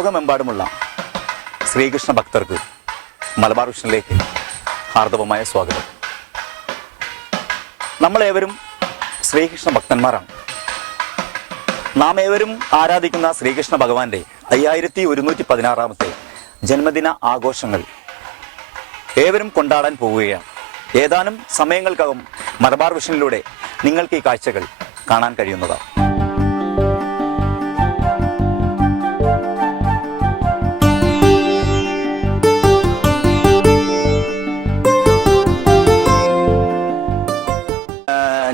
ലോകമെമ്പാടുമുള്ള ശ്രീകൃഷ്ണ ഭക്തർക്ക് മലബാർ വിഷനിലേക്ക് ഹാർദവമായ സ്വാഗതം. നമ്മളേവരും ശ്രീകൃഷ്ണ ഭക്തന്മാരാണ്. നാം ഏവരും ആരാധിക്കുന്ന ശ്രീകൃഷ്ണ ഭഗവാന്റെ 5116ാമത്തെ ജന്മദിന ആഘോഷങ്ങൾ ഏവരും കൊണ്ടാടാൻ പോവുകയാണ്. ഏതാനും സമയങ്ങൾക്കകം മലബാർ വിഷനിലൂടെ നിങ്ങൾക്ക് ഈ കാഴ്ചകൾ കാണാൻ കഴിയുന്നതാണ്.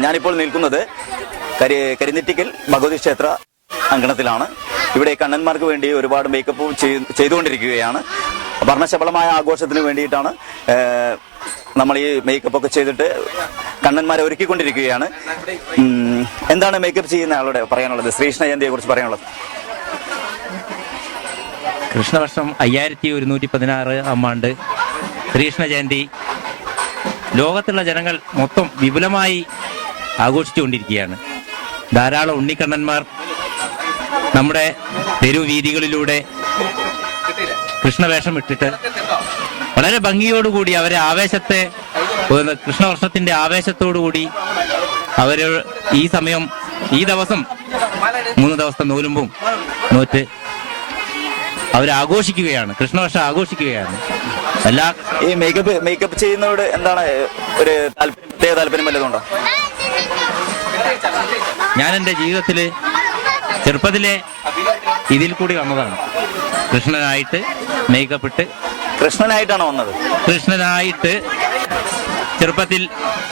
ഞാനിപ്പോൾ നിൽക്കുന്നത് കരിനെറ്റിക്കൽ ഭഗവതി ക്ഷേത്ര അങ്കണത്തിലാണ്. ഇവിടെ കണ്ണന്മാർക്ക് വേണ്ടി ഒരുപാട് മേക്കപ്പ് ചെയ്തുകൊണ്ടിരിക്കുകയാണ്. വർണ്ണശബളമായ ആഘോഷത്തിന് വേണ്ടിയിട്ടാണ് നമ്മൾ ഈ മേക്കപ്പ് ഒക്കെ ചെയ്തിട്ട് കണ്ണന്മാരെ ഒരുക്കിക്കൊണ്ടിരിക്കുകയാണ്. എന്താണ് മേക്കപ്പ് ചെയ്യുന്ന ആളോട് പറയാനുള്ളത്? ശ്രീകൃഷ്ണ ജയന്തിയെ കുറിച്ച് പറയാനുള്ളത്? കൃഷ്ണവർഷം 5116 ആണ്ട് ശ്രീകൃഷ്ണ ജയന്തി ലോകത്തുള്ള ജനങ്ങൾ മൊത്തം വിപുലമായി ആഘോഷിച്ചുകൊണ്ടിരിക്കുകയാണ്. ധാരാളം ഉണ്ണിക്കണ്ണന്മാർ നമ്മുടെ തെരുവീതികളിലൂടെ കൃഷ്ണവേഷം ഇട്ടിട്ട് വളരെ ഭംഗിയോടുകൂടി അവരെ ആവേശത്തെ കൃഷ്ണവർഷത്തിന്റെ ആവേശത്തോടുകൂടി അവർ ഈ ദിവസം 3 ദിവസത്തെ നോലുമ്പും നോറ്റ് അവരാഘോഷിക്കുകയാണ്. കൃഷ്ണവർഷം ആഘോഷിക്കുകയാണ്. ഈ മേക്കപ്പ് ചെയ്യുന്നതോട് എന്താണ് ഒരു പ്രത്യേക താല്പര്യം വല്ലതുണ്ടോ? ഞാൻ എൻ്റെ ജീവിതത്തിൽ ചെറുപ്പത്തിലെ ഇതിൽ കൂടി വന്നതാണ്. കൃഷ്ണനായിട്ട് മേക്കപ്പ് ഇട്ട്. കൃഷ്ണനായിട്ടാണോ വന്നത്? കൃഷ്ണനായിട്ട് ചെറുപ്പത്തിൽ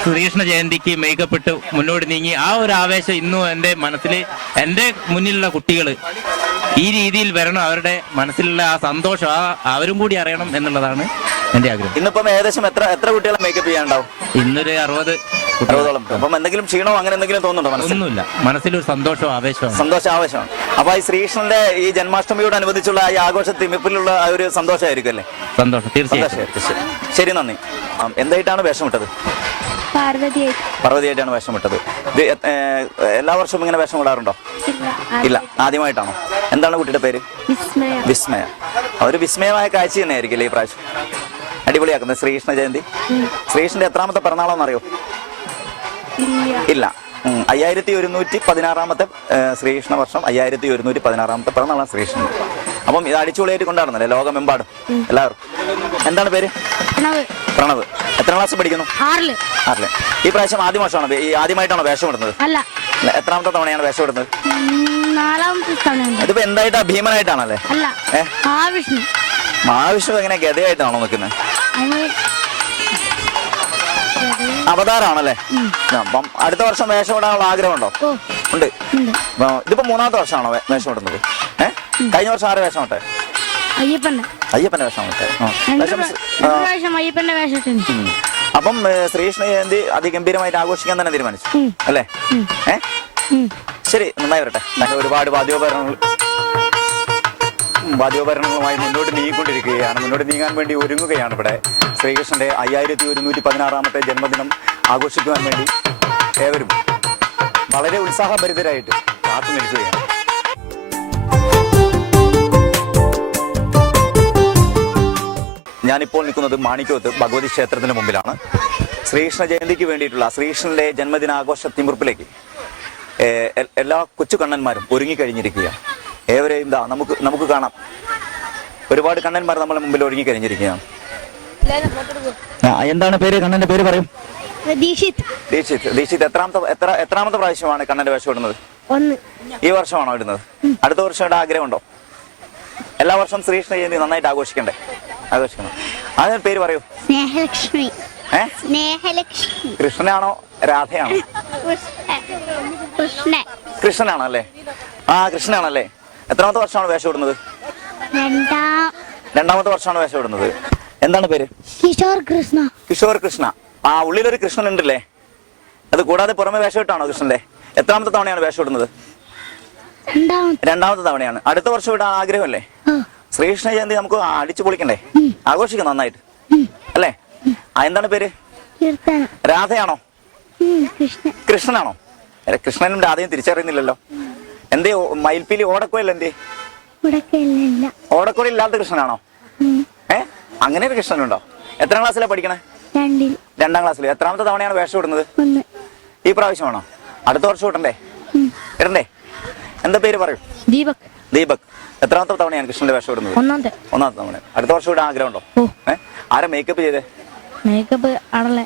ശ്രീകൃഷ്ണ ജയന്തിക്ക് മേക്കപ്പ് ഇട്ട് മുന്നോട്ട് നീങ്ങി ആ ഒരു ആവേശം ഇന്നും എൻ്റെ മനസ്സിൽ, എൻ്റെ മുന്നിലുള്ള കുട്ടികൾ ഈ രീതിയിൽ വരണം. അവരുടെ മനസ്സിലുള്ള ആ സന്തോഷം അവരും കൂടി അറിയണം എന്നുള്ളതാണ് എൻ്റെ ആഗ്രഹം. ഇന്നിപ്പം ഏകദേശം എത്ര കുട്ടികളെ മേക്കപ്പ് ചെയ്യാനുണ്ടാവും? ഇന്നൊരു 60-ഓളം. അപ്പം എന്തെങ്കിലും ക്ഷീണോ അങ്ങനെ എന്തെങ്കിലും തോന്നുന്നുണ്ടോ? ഒന്നുമില്ല, മനസ്സിലൊരു സന്തോഷം, ആവേശമാണ്. അപ്പൊ ഈ ശ്രീകൃഷ്ണന്റെ ഈ ജന്മാഷ്ടമിയോട് അനുബന്ധിച്ചുള്ള ഈ ആഘോഷ തിമിപ്പിലുള്ള ഒരു സന്തോഷമായിരിക്കും അല്ലേ? സന്തോഷം, തീർച്ചയായും. ശരി, നന്ദി. എന്തായിട്ടാണ് വേഷമിട്ടത്? പാർവതിയായിട്ടാണ് വേഷമിട്ടത്. ഇത് എല്ലാ വർഷവും ഇങ്ങനെ വേഷം ഇടാറുണ്ടോ? ഇല്ല, ആദ്യമായിട്ടാണോ? എന്താണ് കുട്ടിയുടെ പേര്? വിസ്മയ. ഒരു വിസ്മയമായ കാഴ്ച തന്നെ ആയിരിക്കില്ലേ ഈ പ്രാവശ്യം? അടിപൊളിയാക്കുന്നത് ശ്രീകൃഷ്ണ ജയന്തി. ശ്രീകൃഷ്ണന്റെ എത്രാമത്തെ പിറന്നാളെന്നറിയോ? ഇല്ല. 5116ാമത്തെ ശ്രീകൃഷ്ണ വർഷം 5116ാമത്തെ പിറന്നാളാണ് ശ്രീകൃഷ്ണൻ. അപ്പം ഇത് അടിച്ചുപൊളിയായിട്ട് കൊണ്ടാടുന്നല്ലേ ലോകമെമ്പാടും എല്ലാവരും? എന്താണ് പേര്? പ്രണവ്. എത്രാം ക്ലാസ് പഠിക്കുന്നു? 6. ഈ പ്രാവശ്യം ആദ്യ വർഷമാണോ ആദ്യമായിട്ടാണോ വേഷം ഇടുന്നത്? എത്രാമത്തെ തവണയാണ് വേഷം ഇടുന്നത്? 4. ഇതിപ്പോ എന്തായിട്ടാ? ഭീമനായിട്ടാണല്ലേ? മഹാവിഷ്ണു എങ്ങനെ ഗതയായിട്ടാണോ നിൽക്കുന്നത്? അവതാരമാണല്ലേ? അപ്പം അടുത്ത വർഷം വേഷം ഇടാനുള്ള ആഗ്രഹമുണ്ടോ? ഉണ്ട്. ഇതിപ്പോ 3ാമത്തെ വർഷമാണോ വേഷം ഇടുന്നത്? കഴിഞ്ഞ വർഷം ആരെ വേഷം ഇട്ടെ? അയ്യപ്പന്റെ വേഷം ഇട്ടെ. അപ്പം ശ്രീകൃഷ്ണ ജയന്തി അതിഗംഭീരമായിട്ട് ആഘോഷിക്കാൻ തന്നെ തീരുമാനിച്ചു അല്ലേ? ശരി, നന്നായി വരട്ടെ. ഒരുപാട് വാദ്യോപകരണങ്ങളുമായി മുന്നോട്ട് നീങ്ങിക്കൊണ്ടിരിക്കുകയാണ്. മുന്നോട്ട് നീങ്ങാൻ വേണ്ടി ഒരുങ്ങുകയാണ്. ഇവിടെ ശ്രീകൃഷ്ണന്റെ 5116ാമത്തെ ജന്മദിനം ആഘോഷിക്കുവാൻ വേണ്ടി ഏവരും വളരെ ഉത്സാഹഭരിതരായിട്ട് കാത്തു നിൽക്കുകയാണ്. ഞാനിപ്പോൾ നിൽക്കുന്നത് മാണിക്കോത്ത് ഭഗവതി ക്ഷേത്രത്തിന് മുമ്പിലാണ്. ശ്രീകൃഷ്ണ ജയന്തിക്ക് വേണ്ടിയിട്ടുള്ള ശ്രീകൃഷ്ണന്റെ ജന്മദിനാഘോഷ തിമിർപ്പിലേക്ക് എല്ലാ കൊച്ചു കണ്ണന്മാരും ഒരുങ്ങിക്കഴിഞ്ഞിരിക്കുകയാണ്. ഏവരെയും നമുക്ക് കാണാം. ഒരുപാട് കണ്ണന്മാർ നമ്മളെ മുമ്പിൽ ഒരുങ്ങിക്കഴിഞ്ഞിരിക്കുകയാണ്. എന്താണ് പേര്? കണ്ണന്റെ പേര് പറയും. ദീക്ഷിത്. എത്രാമത്തെ പ്രാവശ്യമാണ് കണ്ണന്റെ വേഷം ഇടുന്നത്? ഈ വർഷമാണോ ഇടുന്നത്? അടുത്ത വർഷം ഇടാൻ ആഗ്രഹമുണ്ടോ? എല്ലാ വർഷവും ശ്രീകൃഷ്ണ ജയന്തി നന്നായിട്ട് ആഘോഷിക്കണം. അതിന് പേര് പറയൂ. കൃഷ്ണനാണോ രാധയാണോ? കൃഷ്ണനാണല്ലേ? കൃഷ്ണനാണല്ലേ? എത്രാമത്തെ വർഷമാണ് വേഷം ഇടുന്നത്? 2ാമത്തെ വർഷമാണ് വേഷം ഇടുന്നത്. എന്താണ് പേര്? കിഷോർ കൃഷ്ണ. ഉള്ളിലൊരു കൃഷ്ണൻ ഉണ്ടല്ലേ? അത് കൂടാതെ പുറമെ വേഷം ഇട്ടാണോ കൃഷ്ണന്റെ? എത്രാമത്തെ തവണയാണ് വേഷം ഇടുന്നത്? 2ാമത്തെ തവണയാണ്. അടുത്ത വർഷം ഇടാൻ ആഗ്രഹമല്ലേ? ശ്രീകൃഷ്ണ ജയന്തി നമുക്ക് അടിച്ചു പൊളിക്കണ്ടേ? ആഘോഷിക്കാം നന്നായിട്ട് അല്ലേ? എന്താണ് പേര്? രാധയാണോ? കൃഷ്ണനാണോ? കൃഷ്ണനും രാധയും തിരിച്ചറിയുന്നില്ലല്ലോ. എന്തേ മയിൽപ്പീലി ഓടക്കോയല്ലോ? എന്തേ ഇല്ല. ഓടക്കുഴി ഇല്ലാത്ത കൃഷ്ണനാണോ? അങ്ങനെ ഒരു കൃഷ്ണനുണ്ടോ? എത്രാം ക്ലാസ്സിലാണ് പഠിക്കണേ? 2. 2ാം ക്ലാസ്സിൽ. എത്രാമത്തെ തവണയാണ് വേഷം ഇടുന്നത്? 1. ഈ പ്രാവശ്യമാണോ? അടുത്ത വർഷം ഇടണ്ടേ? ഇടണ്ടേ? എന്താ പേര് പറയൂ? ദീപക്. ദീപക്. എത്രാമത്തെ തവണയാണ് കൃഷ്ണന്റെ വേഷം ഇടുന്നത്? 1ാമത്തെ തവണ. അടുത്ത വർഷം ഇടാൻ ആഗ്രഹമുണ്ടോ? ആരാ മേക്കപ്പ് ചെയ്തേ? മേക്കപ്പ് ആണല്ലേ.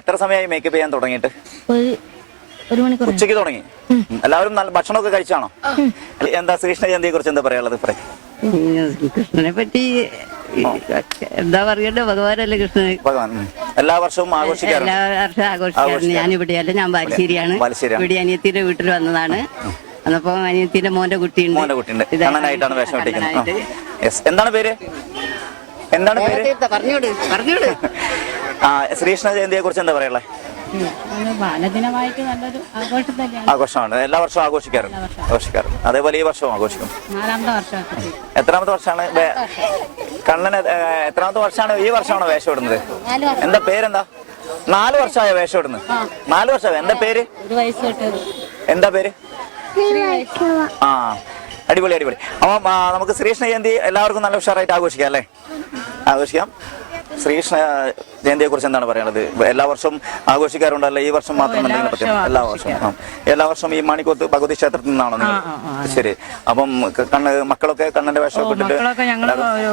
എത്ര സമയമായി മേക്കപ്പ് ചെയ്യാൻ തുടങ്ങിയിട്ട്? 1 മണിക്കൂർ. ഉച്ചയ്ക്ക് തുടങ്ങി. എല്ലാവരും നല്ല ഭക്ഷണമൊക്കെ കഴിച്ചാണോ? എന്താ ശ്രീകൃഷ്ണ ജയന്തിയെ കുറിച്ച് എന്താ പറയാനുള്ളത്? കൃഷ്ണനെ പറ്റി എന്താ പറയണ്ടേ, ഭഗവാനല്ലേ കൃഷ്ണൻ. ഭഗവാൻ എല്ലാ വർഷവും ആഘോഷിക്കാറുണ്ട്. എല്ലാ വർഷവും ആഘോഷിക്കാറുണ്ട്. ഞാൻ ഇവിടെയല്ല, ഞാൻ ബാലുശ്ശേരിയാണ്. ഇവിടെ അനിയത്തിന്റെ വീട്ടിൽ വന്നതാണ്. അന്നപ്പോ അനിയത്തിന്റെ മോന്റെ കുട്ടിയുണ്ട്. കണ്ണനായിട്ടാണ് വേഷം ഇട്ടിരിക്കുന്നത്. എന്താണ് പേര്? എന്താണ് പേര്? പറഞ്ഞോട്. ശ്രീകൃഷ്ണ ജയന്തിയെ കുറിച്ച് എന്താ പറയാനുള്ളത്? ബാലദിനമായിട്ട് നല്ലൊരു ആഘോഷം തന്നെയാണ്. ആഘോഷമാണ്. എല്ലാ വർഷവും ആഘോഷിക്കാറുണ്ട്. അതേപോലെ ഈ വർഷവും ആഘോഷിക്കും. 4ാമത്തെ വർഷം. എത്രാമത്തെ വർഷമാണ് കണ്ണൻ? എത്രാമത്തെ വർഷമാണ്? ഈ വർഷമാണോ വേഷം ഇടുന്നത്? എന്താ പേരെന്താ? 4 വർഷമായ വേഷം ഇടുന്നത്. 4 വർഷമായ. എന്താ പേര്? 1 വയസ്സ് തൊട്ട്. എന്താ പേര്? ആ, അടിപൊളി. അപ്പം നമുക്ക് ശ്രീകൃഷ്ണ ജയന്തി എല്ലാവർക്കും നല്ല ഉഷാറായിട്ട് ആഘോഷിക്കാം അല്ലേ? ആഘോഷിക്കാം. ശ്രീകൃഷ്ണ ജയന്തിയെ കുറിച്ച് എന്താണ് പറയാനുള്ളത്? എല്ലാ വർഷവും ആഘോഷിക്കാറുണ്ടല്ലോ, ഈ വർഷം മാത്രം എന്തെങ്കിലും പറ്റും? എല്ലാ വർഷവും ഈ മാണിക്കോത്ത് ഭഗവതി ക്ഷേത്രത്തിൽ നിന്നാണോ നിങ്ങൾ? ശരി. അപ്പം മക്കളൊക്കെ കണ്ണന്റെ വേഷം ഇട്ടിട്ട്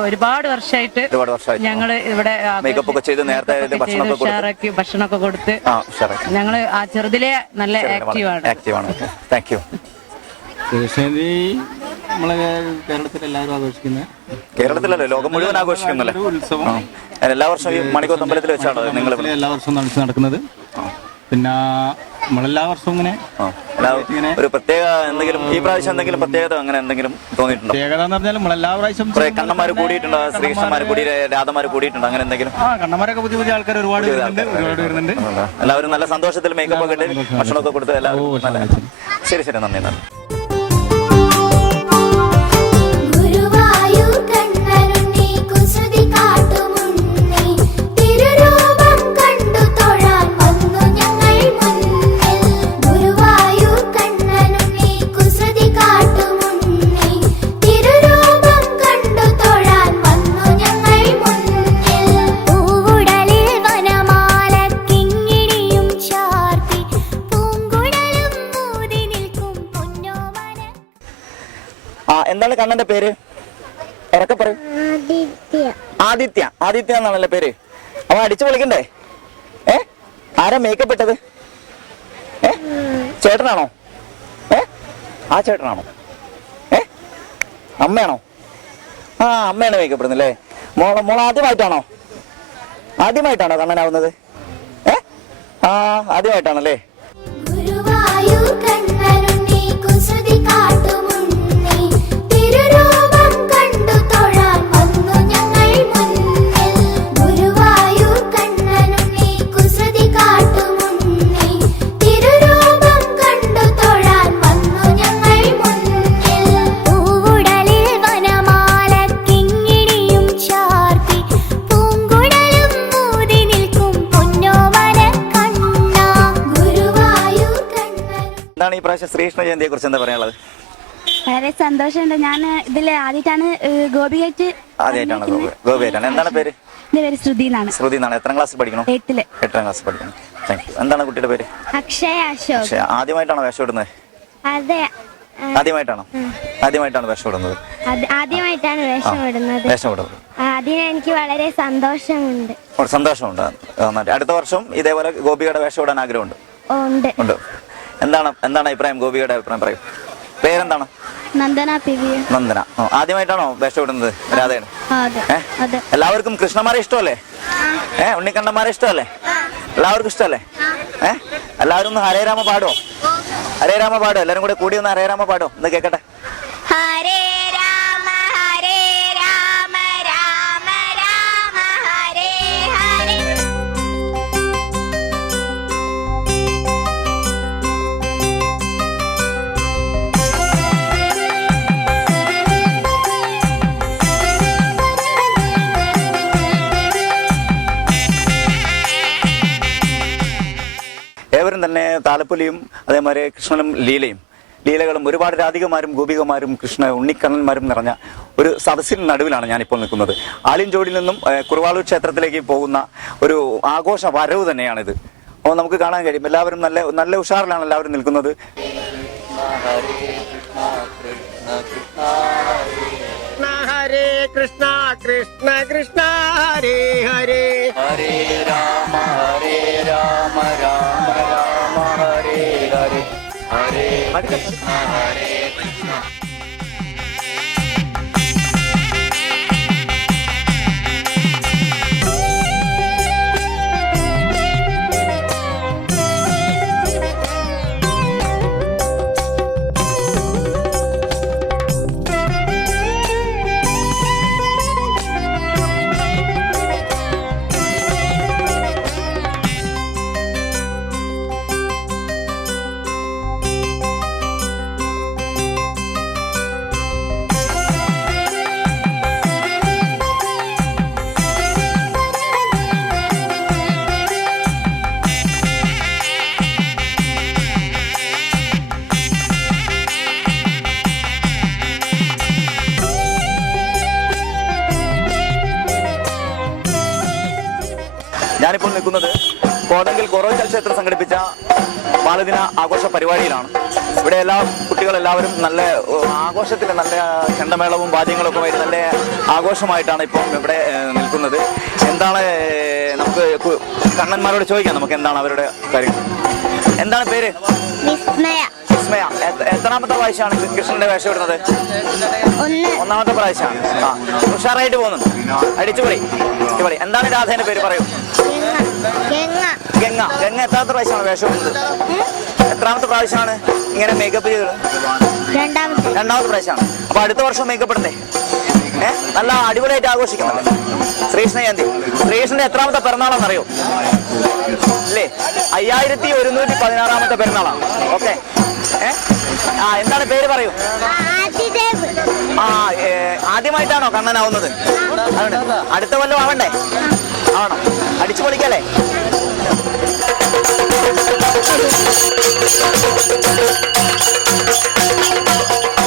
ഒരുപാട് വർഷമായിട്ട് ഞങ്ങള് ഇവിടെ മേക്കപ്പ് ഒക്കെ ചെയ്ത് നേരത്തെ ഭക്ഷണമൊക്കെ കൊടുത്ത് ഞങ്ങള് ആ ചെറുതിലെ നല്ല ആക്റ്റീവാണ്. Thank you. കൃഷ്ണജയന്തി നമ്മളെ കേരളത്തിൽ എല്ലാവരും ആഘോഷിക്കുന്നത്. കേരളത്തിലല്ലേ, ലോകം മുഴുവൻ ആഘോഷിക്കുന്നല്ലേ ഉത്സവം. എല്ലാ വർഷവും ഈ മണിക്കോത്ത് അമ്പലത്തിൽ വെച്ചാണോ നിങ്ങൾ? എല്ലാ വർഷവും നടക്കുന്നത്. പിന്നെ നമ്മളെല്ലാ വർഷവും ഇങ്ങനെ ഒരു പ്രത്യേക എന്തെങ്കിലും ഈ പ്രാവശ്യം എന്തെങ്കിലും പ്രത്യേകത അങ്ങനെ എന്തെങ്കിലും തോന്നിയിട്ടുണ്ടോ? പ്രത്യേകത എന്ന് പറഞ്ഞാൽ നമ്മളെല്ലാ പ്രാവശ്യം കുറെ കണ്ണന്മാര് കൂടിയിട്ടുണ്ടോ? ശ്രീകൃഷ്ണന്മാര് കൂടി, രാധമാര് കൂടിയിട്ടുണ്ടോ? അങ്ങനെ എന്തെങ്കിലും? കണ്ണന്മാരൊക്കെ പുതിയ ആൾക്കാർ ഒരുപാട് വരുന്നുണ്ട്. എല്ലാവരും നല്ല സന്തോഷത്തിൽ മേക്കപ്പ് ഒക്കെ ഇട്ട് ഭക്ഷണമൊക്കെ കൊടുത്ത് എല്ലാവരും. ശരി, നന്ദി. എന്താണ് കണ്ണന്റെ പേര്? ഉറക്കെ പറയൂ. ആദിത്യ എന്നാണല്ലേ പേര്? അവൻ അടിച്ചു പൊളിക്കണ്ടേ? ആരാ മേക്കപ്പ് ഇട്ടത്? ചേട്ടനാണോ? ആ ചേട്ടനാണോ? അമ്മയാണോ? ആ, അമ്മയാണ് മേക്കപ്പ് ഇടുന്നല്ലേ. മോൾ ആദ്യമായിട്ടാണോ കണ്ണനാവുന്നത്? ആ, ആദ്യമായിട്ടാണല്ലേ? എന്താണ് ഈ പ്രാവശ്യം ശ്രീകൃഷ്ണ ജയന്തിയെ കുറിച്ച് എന്താ പറയാനുള്ളത്? വളരെ സന്തോഷമുണ്ട്. ഞാൻ ഇതില് ആദ്യമായിട്ടാണ് ആദ്യമായിട്ടാണ്. ഗോപിയായിട്ടാണ്. എന്താണ് പേര്? ശ്രുതി എന്നാണ്. എത്രാം ക്ലാസ്സിൽ പഠിക്കണം? 8ാം ക്ലാസ്സിൽ പഠിക്കണം. Thank you. എന്താണ് കുട്ടിയുടെ പേര്? അക്ഷയ അശോക്. ആദ്യമായിട്ടാണോ വേഷം ഇടുന്നത്? അതെ. ആദ്യമായിട്ടാണ് വേഷം ഇടുന്നത്. ആദ്യമായിട്ടാണ് വേഷം ഇടുന്നത്. അതിന് എനിക്ക് വളരെ സന്തോഷമുണ്ട്. അടുത്ത വർഷം ഇതേപോലെ ഗോപിയുടെ വേഷം ഇടാൻ ആഗ്രഹമുണ്ട്? ഉണ്ട്. എന്താണ് അഭിപ്രായം? ഗോപിയുടെ അഭിപ്രായം പറയും. പേരെന്താണ്? നന്ദന. ആദ്യമായിട്ടാണോ വേഷം ഇടുന്നത്? രാധയാണ്. എല്ലാവർക്കും കൃഷ്ണന്മാരെ ഇഷ്ടമല്ലേ? ഉണ്ണിക്കണ്ണന്മാരെ ഇഷ്ടമല്ലേ? എല്ലാവർക്കും ഇഷ്ടമല്ലേ? എല്ലാവരും ഒന്ന് ഹരേ രാമ പാടോ? എല്ലാരും കൂടെ കൂടി ഒന്ന് ഹരേ രാമ പാടോ? ഒന്ന് കേക്കട്ടെ. ഹരേ രാമ രാമ രാമ ഹരേ ഹരേ. ഏവരും തന്നെ താലപ്പൊലിയും അതേമാതിരി കൃഷ്ണനും ലീലയും ലീലകളും ഒരുപാട് രാധികമാരും ഗോപികമാരും കൃഷ്ണ ഉണ്ണിക്കണ്ണന്മാരും നിറഞ്ഞ ഒരു സദസ്സിന് നടുവിലാണ് ഞാനിപ്പോൾ നിൽക്കുന്നത്. ആലിൻചോടിൽ നിന്നും കുറുവാളൂർ ക്ഷേത്രത്തിലേക്ക് പോകുന്ന ഒരു ആഘോഷ വരവ് തന്നെയാണിത്. അപ്പോൾ നമുക്ക് കാണാൻ കഴിയും എല്ലാവരും നല്ല ഉഷാറിലാണ് എല്ലാവരും നിൽക്കുന്നത്. ഹരേ കൃഷ്ണ കൃഷ്ണ കൃഷ്ണ ഹരേ ഹരേ ഹരേ രാമ രാമ രാമ ഹരേ ഹരേ ഹരേ കൃഷ്ണ ഹരേ കൃഷ്ണ. ഞാനിപ്പോൾ നിൽക്കുന്നത് കോതങ്കിൽ കൊറോച്ചൽ ക്ഷേത്രം സംഘടിപ്പിച്ച ബാലദിന ആഘോഷ പരിപാടിയിലാണ്. ഇവിടെ എല്ലാ കുട്ടികളെല്ലാവരും നല്ല ആഘോഷത്തിൽ നല്ല ചെണ്ടമേളവും വാദ്യങ്ങളും ഒക്കെ ആയിട്ട് നല്ല ആഘോഷമായിട്ടാണ് ഇപ്പം ഇവിടെ നിൽക്കുന്നത്. എന്താണ് നമുക്ക് കണ്ണന്മാരോട് ചോദിക്കാം, നമുക്ക് എന്താണ് അവരുടെ കാര്യം. എന്താണ് പേര്? വിസ്മയ. വിസ്മയ. എത്രാമത്തെ പ്രാവശ്യമാണ് കൃഷ്ണന്റെ വേഷം ഇടുന്നത്? ഒന്നാമത്തെ പ്രാവശ്യമാണ്. ആ, ഉഷാറായിട്ട് പോകുന്നുണ്ട്. അടിച്ചുപൊളി. എന്താണ് രാധേന്റെ പേര് പറയൂ? ഗംഗ. ഗംഗ എത്രാമത്തെ പ്രാവശ്യമാണ് വേഷം ഇടുന്നത്? എത്രാമത്തെ പ്രാവശ്യമാണ് ഇങ്ങനെ മേക്കപ്പ് ചെയ്തത്? രണ്ടാമത്തെ പ്രാവശ്യമാണ്. അപ്പൊ അടുത്ത വർഷം മേക്കപ്പ് ഇടണ്ടേ? നല്ല അടിപൊളിയായിട്ട് ആഘോഷിക്കുന്നുണ്ട് ശ്രീകൃഷ്ണ ജയന്തി. ശ്രീകൃഷ്ണന്റെ എത്രാമത്തെ പിറന്നാളാണെന്നറിയോ? അല്ലേ, 5116ാമത്തെ പെരുന്നാളാണ്. ഓക്കെ. എന്താണ് പേര് പറയൂ? ആദ്യമായിട്ടാണോ കണ്ണനാവുന്നത്? അടുത്ത കൊല്ലം ആവണ്ടേ? ആവണം. അടിച്ചു പൊളിക്കല്ലേ?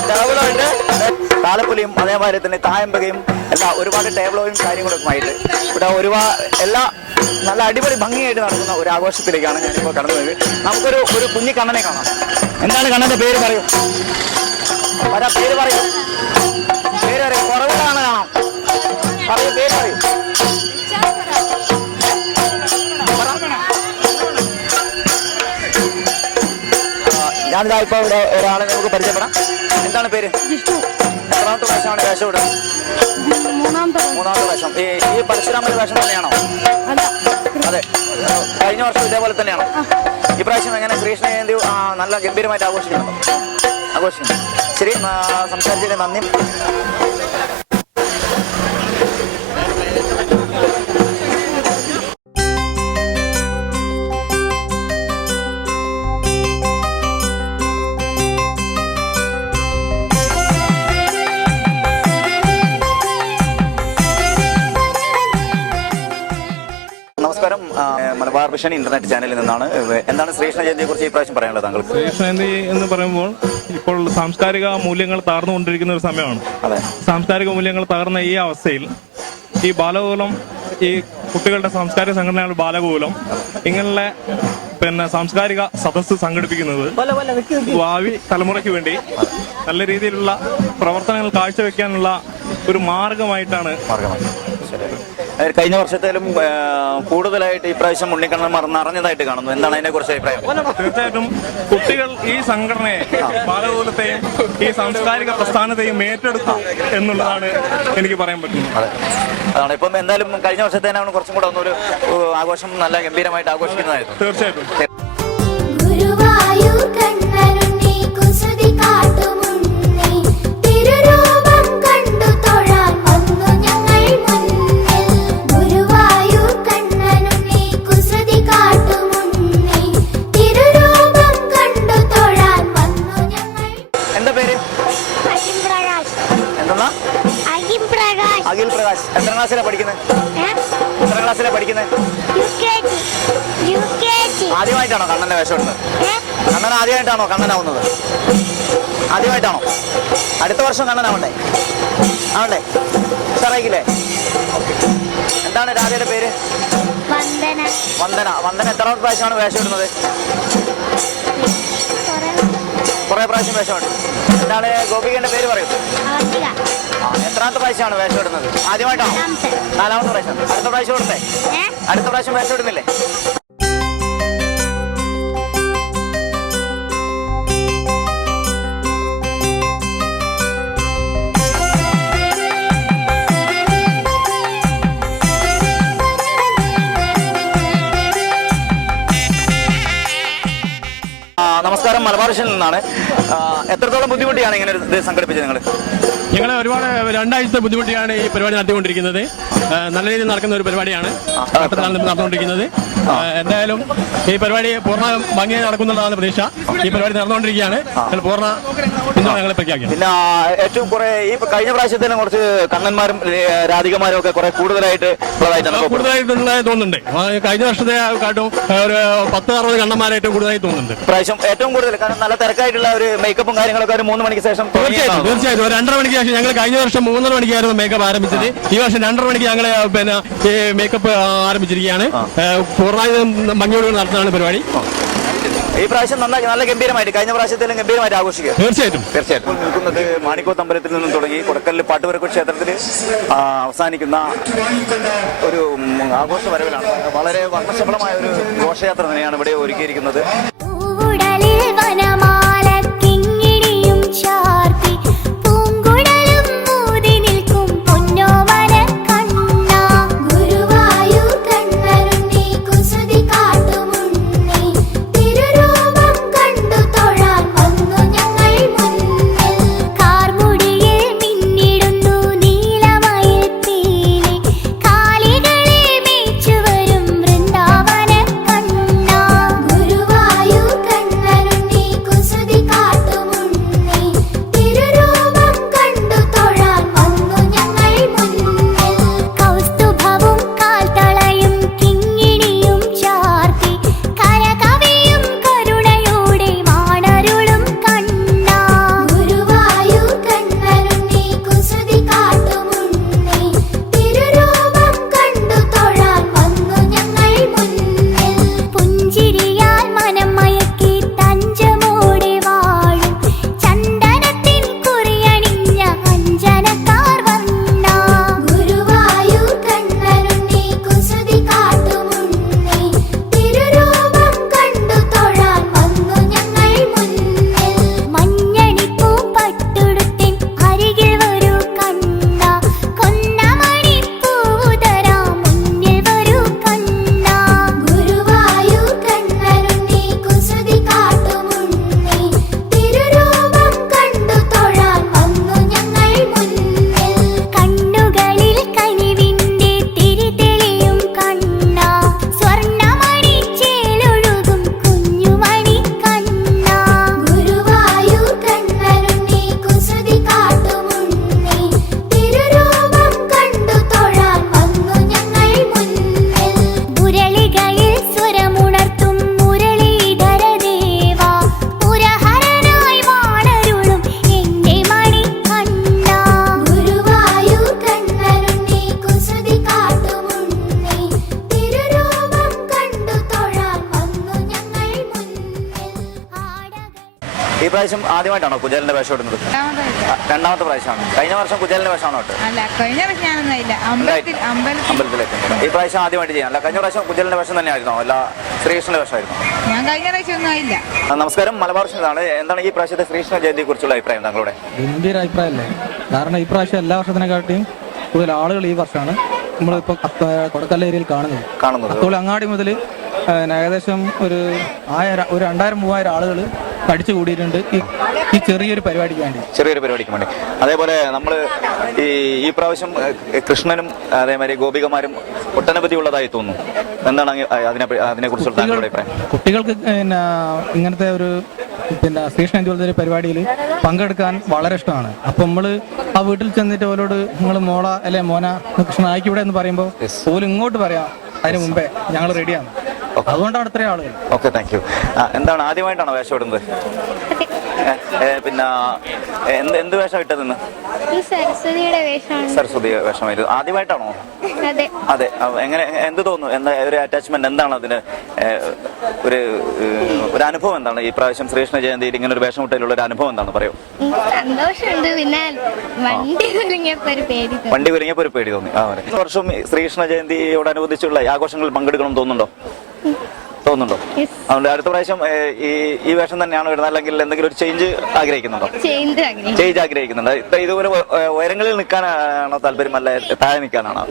ടേബിളുണ്ട്, താലപ്പൊലിയും അതേപോലെ തന്നെ തായമ്പകയും എല്ലാ ഒരുപാട് ടേബിളും കാര്യങ്ങളൊക്കെ ആയിട്ട് ഇവിടെ എല്ലാ നല്ല അടിപൊളി ഭംഗിയായിട്ട് നടക്കുന്ന ഒരു ആഘോഷത്തിലേക്കാണ് ഞാനിപ്പോൾ കടന്നു പോയത്. നമുക്കൊരു കുഞ്ഞി കണ്ണനെ കാണാം. എന്താണ് കണ്ണന്റെ പേര് പറയൂ? പേര് പറയൂ. പേര് പറയൂ. കുറവുകളാണ് കാണാം. പറയൂ, പേര് പറയൂ. ഞാനിതാ ഇപ്പൊ ഇവിടെ ഒരാളെ നമുക്ക് പരിചയപ്പെടാം. എന്താണ് പേര്? എത്രാമത്തെ പ്രാവശ്യമാണ് വേഷം ഇവിടെ? മൂന്നാമത്തെ വേഷം. ഈ പരശുരാമന്റെ വേഷം തന്നെയാണോ? അതെ. കഴിഞ്ഞ വർഷം ഇതേപോലെ തന്നെയാണോ? ഈ പ്രാവശ്യം എങ്ങനെ ശ്രീകൃഷ്ണ ജയന്തി നല്ല ഗംഭീരമായിട്ട് ആഘോഷിക്കുന്നുണ്ടോ? ആഘോഷിക്കുന്നു. ശരി, സംസാരിച്ചതിന് നന്ദി. നമസ്കാരം, മലബാർ വിഷൻ ഇന്റർനെറ്റ് ചാനലിൽ നിന്നാണ്. എന്താണ് ശ്രീകൃഷ്ണ ജയന്തിയെ കുറിച്ച് ഈ പ്രാവശ്യം പറയാനുള്ളത് താങ്കൾക്ക്? ശ്രീകൃഷ്ണ ജയന്തി എന്ന് പറയുമ്പോൾ ഇപ്പോൾ സാംസ്കാരിക മൂല്യങ്ങൾ താർന്നുകൊണ്ടിരിക്കുന്ന ഒരു സമയമാണ്. അതെ. സാംസ്കാരിക മൂല്യങ്ങൾ തകർന്ന ഈ അവസ്ഥയിൽ ഈ ബാലഗോകുലം, ഈ കുട്ടികളുടെ സാംസ്കാരിക സംഘടനകൾ ബാലഗോകുലം ഇങ്ങനെയുള്ള സാംസ്കാരിക സദസ്സ് സംഘടിപ്പിക്കുന്നത് ഭാവി തലമുറയ്ക്ക് വേണ്ടി നല്ല രീതിയിലുള്ള പ്രവർത്തനങ്ങൾ കാഴ്ചവെക്കാനുള്ള ഒരു മാർഗമായിട്ടാണ്. കഴിഞ്ഞ വർഷത്തിലും കൂടുതലായിട്ട് ഈ പ്രാവശ്യം ഉണ്ണിക്കണ്ണന്മാർ നിറഞ്ഞതായിട്ട് കാണുന്നു. എന്താണ് അതിനെ കുറിച്ച് അഭിപ്രായം? തീർച്ചയായിട്ടും കുട്ടികൾ ഈ സംഘടനയെ, ബാലഗോകുലത്തെയും ഈ സാംസ്കാരിക പ്രസ്ഥാനത്തെയും ഏറ്റെടുക്കും എന്നുള്ളതാണ് എനിക്ക് പറയാൻ പറ്റുന്നത്. അതാണ്. ഇപ്പം എന്തായാലും കഴിഞ്ഞ വർഷത്തേനാണ് കുറച്ചും കൂടെ ഒന്നൊരു ആഘോഷം നല്ല ഗംഭീരമായിട്ട് ആഘോഷിക്കുന്നതായിരുന്നു. തീർച്ചയായിട്ടും. അഖിൽ പ്രകാശ്. എത്ര ക്ലാസ്സിലാണ് പഠിക്കുന്നത്? എത്ര ക്ലാസ്സിലാണ് പഠിക്കുന്നത്? ആദ്യമായിട്ടാണോ കണ്ണന്റെ വേഷം ഇടുന്നത്? കണ്ണൻ ആദ്യമായിട്ടാണോ കണ്ണനാവുന്നത്? ആദ്യമായിട്ടാണോ? അടുത്ത വർഷം കണ്ണനാവണ്ടേ? ആവണ്ടേ? ഉഷാറായിക്കില്ലേ? എന്താണ് രാധയുടെ പേര്? വന്ദന. വന്ദന. വന്ദന എത്ര പ്രാവശ്യമാണ് വേഷം ഇടുന്നത്? കുറെ പ്രാവശ്യം വേഷം ഇടും. എന്താണ് ഗോപികന്റെ പേര് പറയും? അവന്തിക. എത്രാമത്തെ പ്രാവശ്യമാണ് വേഷം ഇടുന്നത്? ആദ്യമായിട്ടാണോ? 4ാമത്തെ പ്രാവശ്യം. അടുത്ത പ്രാവശ്യം ഇടണ്ടേ? അടുത്ത പ്രാവശ്യം വേഷം ഇടുന്നില്ലേ? നമസ്കാരം, മലബാർ വിഷനിൽ നിന്നാണ്. എത്രത്തോളം ബുദ്ധിമുട്ടിയാണ് ഇങ്ങനെ ഇത് സംഘടിപ്പിച്ചത് നിങ്ങൾ? ഞങ്ങൾ ഒരുപാട് 2 ആഴ്ചത്തെ ബുദ്ധിമുട്ടിയാണ് ഈ പരിപാടി നടത്തിക്കൊണ്ടിരിക്കുന്നത്. നല്ല രീതിയിൽ നടക്കുന്ന ഒരു പരിപാടിയാണ് നടന്നുകൊണ്ടിരിക്കുന്നത്. എന്തായാലും ഈ പരിപാടി പൂർണ്ണ ഭംഗിയായി നടക്കുന്നതാണ് പ്രതീക്ഷ. ഈ പരിപാടി നടന്നുകൊണ്ടിരിക്കുകയാണ്. പൂർണ്ണ പിന്തുണ ഞങ്ങളെ പ്രഖ്യാപിക്കും. പിന്നെ ഏറ്റവും കുറെ ഈ കഴിഞ്ഞ പ്രാവശ്യത്തിന് കുറച്ച് കണ്ണന്മാരും രാധികമാരും ഒക്കെ കുറെ കൂടുതലായിട്ടുള്ളത് തോന്നുന്നുണ്ട്. കഴിഞ്ഞ വർഷത്തെ കാട്ടും ഒരു 10-60 കണ്ണന്മാരെ ഏറ്റവും കൂടുതലായി തോന്നുന്നുണ്ട്. പ്രാവശ്യം ഏറ്റവും കൂടുതൽ കാരണം നല്ല തിരക്കായിട്ടുള്ള ഒരു മേക്കപ്പും കാര്യങ്ങളൊക്കെ ഒരു 3 മണിക്ക് ശേഷം. തീർച്ചയായിട്ടും ഒരു 2:30 മണിക്ക് ശേഷം. ഞങ്ങൾ കഴിഞ്ഞ വർഷം 3:30 മണിക്കായിരുന്നു മേക്കപ്പ് ആരംഭിച്ചത്. ഈ വർഷം 2:30 മണിക്ക് ഞങ്ങൾ പിന്നെ ഈ മേക്കപ്പ് ആരംഭിച്ചിരിക്കുകയാണ്. പൂർണ്ണമായും ഭംഗിയോട് നടത്തുന്നതാണ് പരിപാടി. ഈ പ്രാവശ്യം നല്ല ഗംഭീരമായിട്ട് കഴിഞ്ഞ പ്രാവശ്യത്തിലും ഗംഭീരമായിട്ട് ആഘോഷിക്കുക. തീർച്ചയായിട്ടും. നിൽക്കുന്നത് മാണിക്കോത്ത് അമ്പലത്തിൽ നിന്നും തുടങ്ങി കൊടക്കലിൽ പാട്ടുപുരക്കു ക്ഷേത്രത്തിൽ അവസാനിക്കുന്ന ഒരു ആഘോഷ വരവിലാണ്. വളരെ വർണ്ണശബളമായ ഒരു ഘോഷയാത്ര തന്നെയാണ് ഇവിടെ ഒരുക്കിയിരിക്കുന്നത്. ഈ പ്രാവശ്യം ആദ്യമായിട്ടാണോ കുചേലിന്റെ വേഷം ഇടുന്നത്? രണ്ടാമത്തെ പ്രാവശ്യമാണ്. കഴിഞ്ഞ വർഷം കുചേലിന്റെ വേഷമാണോ ഇട്ട്? അമ്പലത്തിലേക്ക്. ഈ പ്രാവശ്യം ആദ്യമായിട്ട് ചെയ്യാം. അല്ല കഴിഞ്ഞ പ്രാവശ്യം കുചേലിന്റെ വേഷം തന്നെയായിരുന്നോ? അല്ല ശ്രീകൃഷ്ണന്റെ വേഷമായിരുന്നു? ഞാൻ കഴിഞ്ഞ പ്രാവശ്യം ഒന്നും ആയില്ല. നമസ്കാരം, മലബാർ വിഷനാണ്. എന്താണ് ഈ പ്രാവശ്യത്തെ ശ്രീകൃഷ്ണ ജയന്തിയെ കുറിച്ചുള്ള അഭിപ്രായം താങ്കളുടെ? ഗംഭീര അഭിപ്രായമല്ലേ. കാരണം ഈ പ്രാവശ്യം എല്ലാ വർഷത്തിനെക്കാട്ടിയും കൂടുതൽ ആളുകൾ ഈ വർഷമാണ് നമ്മളിപ്പോൾ കൊടക്കല്ല ഏരിയയിൽ കാണുന്നത്. അപ്പോൾ അങ്ങാടി മുതൽ ഏകദേശം ഒരു 2000-3000 ആളുകൾ പഠിച്ചു കൂടിയിട്ടുണ്ട് ഈ ചെറിയൊരു പരിപാടിക്ക് വേണ്ടി. അതേപോലെ നമ്മൾ ഈ പ്രാവശ്യം കൃഷ്ണനും അതേമാതിരി ഗോപികമാരും ഒട്ടനവധി ഉള്ളതായി തോന്നുന്നു. എന്താണ് അതിനെ കുറിച്ചുള്ള താങ്കളുടെ അഭിപ്രായം? കുട്ടികൾക്ക് ഇങ്ങനത്തെ ഒരു ശ്രീകൃഷ്ണ പോലത്തെ ഒരു പരിപാടിയിൽ പങ്കെടുക്കാൻ വളരെ ഇഷ്ടമാണ്. അപ്പൊ നമ്മള് ആ വീട്ടിൽ ചെന്നിട്ട് ഓരോട് നിങ്ങൾ മോള അല്ലെ മോന കൃഷ്ണ ആയിക്കൂടെ എന്ന് പറയുമ്പോൾ പോലും ഇങ്ങോട്ട് പറയാം അതിന് മുമ്പേ ഞങ്ങൾ റെഡിയാണ്. അതുകൊണ്ടാണ് ഇത്രയും ആളുകൾ. Okay, thank you. എന്താണ് ആദ്യമായിട്ടാണോ വേഷം ഇടുന്നത്? പിന്നെ എന്ത് വേഷം ഇട്ടത് ഇന്ന്? സരസ്വതിയുടെ വേഷമാണ്. സരസ്വതി വേഷമായിരുന്നു. ആദ്യമായിട്ടാണോ? അതെ. അതെ. എങ്ങനെ, എന്ത് തോന്നുന്നു? എന്താ ഒരു അറ്റാച്ച്മെന്റ് എന്താണ് അതിന്? ഒരു അനുഭവം എന്താണ് ഈ പ്രാവശ്യം ശ്രീകൃഷ്ണ ജയന്തിയിൽ ഇങ്ങനെ ഒരു വേഷം ഇട്ടതിലുള്ള ഒരു അനുഭവം എന്താണ് പറയൂ? സന്തോഷമുണ്ട്. പിന്നെ വണ്ടി കുലുങ്ങിയപ്പോ ഒരു പേടി തോന്നി. ഈ വർഷം ശ്രീകൃഷ്ണ ജയന്തിയോടനുബന്ധിച്ചുള്ള ആഘോഷങ്ങളിൽ പങ്കെടുക്കണം തോന്നുന്നുണ്ടോ? അതുകൊണ്ട് അടുത്ത പ്രാവശ്യം ഈ വേഷം തന്നെയാണോ ഇടുന്നത്, അല്ലെങ്കിൽ എന്തെങ്കിലും ഒരു ചേഞ്ച് ആഗ്രഹിക്കുന്നുണ്ടോ? ചേഞ്ച് ആഗ്രഹിക്കുന്നുണ്ട്. ഇതുപോലെ ഉയരങ്ങളിൽ നിൽക്കാനാണോ താല്പര്യം, അല്ല താഴെ നിൽക്കാനാണോ?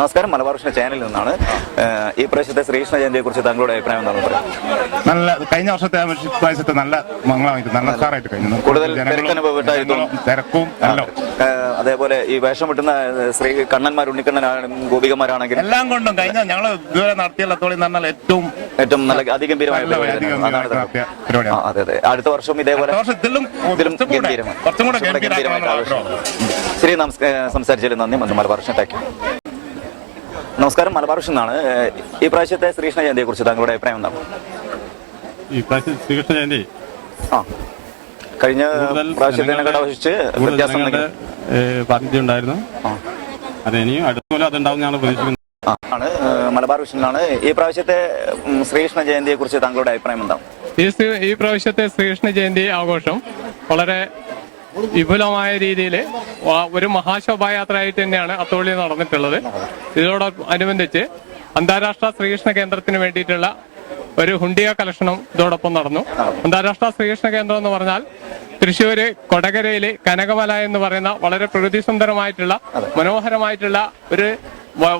നമസ്കാരം, മലബാർ കൃഷ്ണ ചാനലിൽ നിന്നാണ്. ഈ പ്രാവശ്യത്തെ ശ്രീകൃഷ്ണ ജയന്തിയെ കുറിച്ച് താങ്കളുടെ അഭിപ്രായം എന്താണെന്ന് പറയാം? നല്ല, കഴിഞ്ഞ വർഷത്തെ പ്രാവശ്യത്തെ നല്ല മംഗളമായിട്ട് നല്ല ഉഷാറായിട്ട് കഴിഞ്ഞു. കൂടുതൽ തിരക്കും അതേപോലെ ഈ വേഷം കിട്ടുന്ന ശ്രീ കണ്ണന്മാർ, ഉണ്ണിക്കണ്ണനാണ്, ഗോപികമാരാണെങ്കിൽ എല്ലാം കൊണ്ടും കഴിഞ്ഞ ഞങ്ങൾ ഇതുവരെ നടത്തിയുള്ള തോളി എന്ന് പറഞ്ഞാൽ ഏറ്റവും നല്ല അതിഗംഭീരമായ പരിപാടി. അതെ അതെ, അടുത്ത വർഷം ഇതേപോലെ ശരി. സംസാരിച്ചതിൽ നന്ദി. Malabar Krishna, thank you. നമസ്കാരം, മലബാർ കൃഷ്ണ എന്നാണ്. ഈ പ്രാവശ്യത്തെ ശ്രീകൃഷ്ണ ജയന്തിയെ കുറിച്ച് താങ്കളുടെ അഭിപ്രായം എന്താണ്? ഈ പ്രാവശ്യം ശ്രീകൃഷ്ണ ജയന്തി കഴിഞ്ഞ പ്രാവശ്യത്തിനൊക്കെ അപേക്ഷിച്ച് വ്യത്യാസം ഉണ്ടായിരുന്നു. അത് ഇനിയും അടുത്ത പോലെ അതുണ്ടാവും ഞാൻ പ്രതീക്ഷിക്കുന്നു. മലബാർ വിഷനിലാണ്. ഈ പ്രാവശ്യത്തെ ശ്രീകൃഷ്ണ ജയന്തിയെ കുറിച്ച് താങ്കളുടെ അഭിപ്രായം എന്താണ്? ഈ പ്രാവശ്യത്തെ ശ്രീകൃഷ്ണ ജയന്തി ആഘോഷം വളരെ വിപുലമായ രീതിയിൽ ഒരു മഹാശോഭായാത്രയായിട്ട് തന്നെയാണ് അത്തോളിയിൽ നടന്നിട്ടുള്ളത്. ഇതിനോടനുബന്ധിച്ച് അന്താരാഷ്ട്ര ശ്രീകൃഷ്ണ കേന്ദ്രത്തിന് വേണ്ടിയിട്ടുള്ള ഒരു ഹുണ്ടിയ കളക്ഷനും ഇതോടൊപ്പം നടന്നു. അന്താരാഷ്ട്ര ശ്രീകൃഷ്ണ കേന്ദ്രം എന്ന് പറഞ്ഞാൽ തൃശ്ശൂര് കൊടകരയില് കനകമല എന്ന് പറയുന്ന വളരെ പ്രകൃതി സുന്ദരമായിട്ടുള്ള മനോഹരമായിട്ടുള്ള ഒരു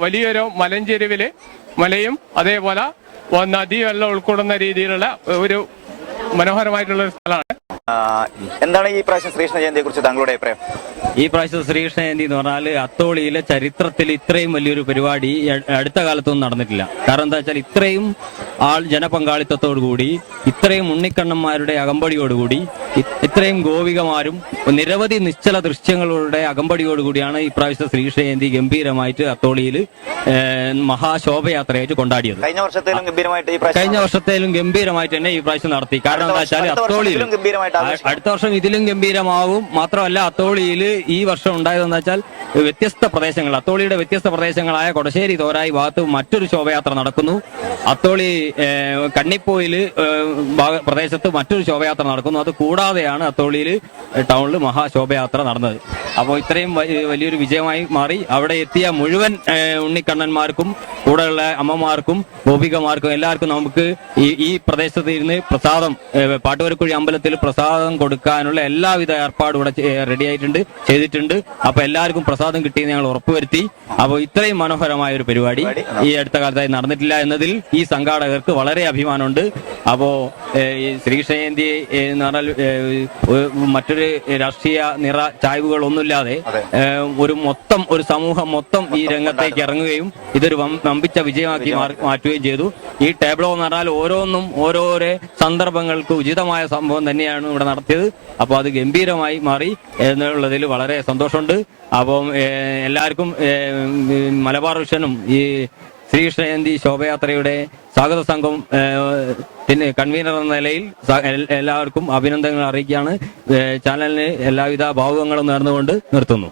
വലിയൊരു മലഞ്ചെരുവില് മലയും അതേപോലെ നദിയും എല്ലാം ഉൾക്കൊള്ളുന്ന രീതിയിലുള്ള ഒരു മനോഹരമായിട്ടുള്ള ഒരു സ്ഥലമാണ്. എന്താണ് ഈ പ്രാവശ്യം ശ്രീകൃഷ്ണ ജയന്തിയെ കുറിച്ച് താങ്കളുടെ അഭിപ്രായം? ഈ പ്രാവശ്യം ശ്രീകൃഷ്ണ ജയന്തി എന്ന് പറഞ്ഞാൽ അത്തോളിയിലെ ചരിത്രത്തിൽ ഇത്രയും വലിയൊരു പരിപാടി അടുത്ത കാലത്തൊന്നും നടന്നിട്ടില്ല. കാരണം എന്താ വെച്ചാൽ ഇത്രയും ജനപങ്കാളിത്തത്തോടുകൂടി, ഇത്രയും ഉണ്ണിക്കണ്ണന്മാരുടെ അകമ്പടിയോടുകൂടി, ഇത്രയും ഗോപികമാരും നിരവധി നിശ്ചല ദൃശ്യങ്ങളുടെ അകമ്പടിയോടുകൂടിയാണ് ഈ പ്രാവശ്യത്തെ ശ്രീകൃഷ്ണ ജയന്തി ഗംഭീരമായിട്ട് അത്തോളിയിൽ മഹാശോഭയാത്രയായിട്ട് കൊണ്ടാടിയത്. കഴിഞ്ഞ വർഷത്തേലും ഗംഭീരമായിട്ട് തന്നെ ഈ പ്രാവശ്യം നടത്തി. കാരണം എന്താ വെച്ചാൽ അത്തോളിയിൽ അടുത്ത വർഷം ഇതിലും ഗംഭീരമാവും. മാത്രമല്ല അത്തോളിയിൽ ഈ വർഷം ഉണ്ടായതെന്ന് വെച്ചാൽ വ്യത്യസ്ത പ്രദേശങ്ങൾ, അത്തോളിയുടെ വ്യത്യസ്ത പ്രദേശങ്ങളായ കൊടശ്ശേരി, തോരായി ഭാഗത്ത് മറ്റൊരു ശോഭയാത്ര നടക്കുന്നു. അത്തോളി കണ്ണിപ്പോയില് പ്രദേശത്ത് മറ്റൊരു ശോഭയാത്ര നടക്കുന്നു. അത് കൂടാതെയാണ് അത്തോളിയിൽ ടൗണിൽ മഹാശോഭയാത്ര നടന്നത്. അപ്പോൾ ഇത്രയും വലിയൊരു വിജയമായി മാറി. അവിടെ എത്തിയ മുഴുവൻ ഉണ്ണിക്കണ്ണന്മാർക്കും കൂടെയുള്ള അമ്മമാർക്കും ഗോപികമാർക്കും എല്ലാവർക്കും നമുക്ക് ഈ പ്രദേശത്ത് ഇരുന്ന് പ്രസാദം, പാട്ടുവരക്കുഴി അമ്പലത്തിൽ പ്രസാദം കൊടുക്കാനുള്ള എല്ലാവിധ ഏർപ്പാടും ഇവിടെ ചെയ്തിട്ടുണ്ട്. അപ്പൊ എല്ലാവർക്കും പ്രസാദം കിട്ടിയെന്ന് ഞങ്ങൾ ഉറപ്പുവരുത്തി. അപ്പോൾ ഇത്രയും മനോഹരമായ ഒരു പരിപാടി ഈ അടുത്ത കാലത്തായി നടന്നിട്ടില്ല എന്നതിൽ ഈ സംഘാടകർക്ക് വളരെ അഭിമാനമുണ്ട്. അപ്പോ ശ്രീകൃഷ്ണ ജയന്തി എന്ന് പറഞ്ഞാൽ മറ്റൊരു രാഷ്ട്രീയ നിറ ചായ്വുകൾ ഒന്നുമില്ലാതെ ഒരു സമൂഹം മൊത്തം ഈ രംഗത്തേക്ക് ഇറങ്ങുകയും ഇതൊരു വമ്പിച്ച വിജയമാക്കി മാറ്റുകയും ചെയ്തു. ഈ ടേബിളോ എന്ന് പറഞ്ഞാൽ ഓരോന്നും ഓരോരോ സന്ദർഭങ്ങൾക്ക് ഉചിതമായ സംഭവം തന്നെയാണ് ഇവിടെ നടത്തിയത്. അപ്പോൾ അത് ഗംഭീരമായി മാറി എന്നുള്ളതിൽ വളരെ സന്തോഷമുണ്ട്. അപ്പം എല്ലാവർക്കും മലബാർ വിഷനും ഈ ശ്രീകൃഷ്ണ ജയന്തി ശോഭയാത്രയുടെ സ്വാഗത സംഘം കൺവീനർ എന്ന നിലയിൽ എല്ലാവർക്കും അഭിനന്ദനങ്ങൾ അറിയിക്കുകയാണ്. ചാനലിന് എല്ലാവിധ ഭാവുകങ്ങളും നേർന്നുകൊണ്ട് നിർത്തുന്നു.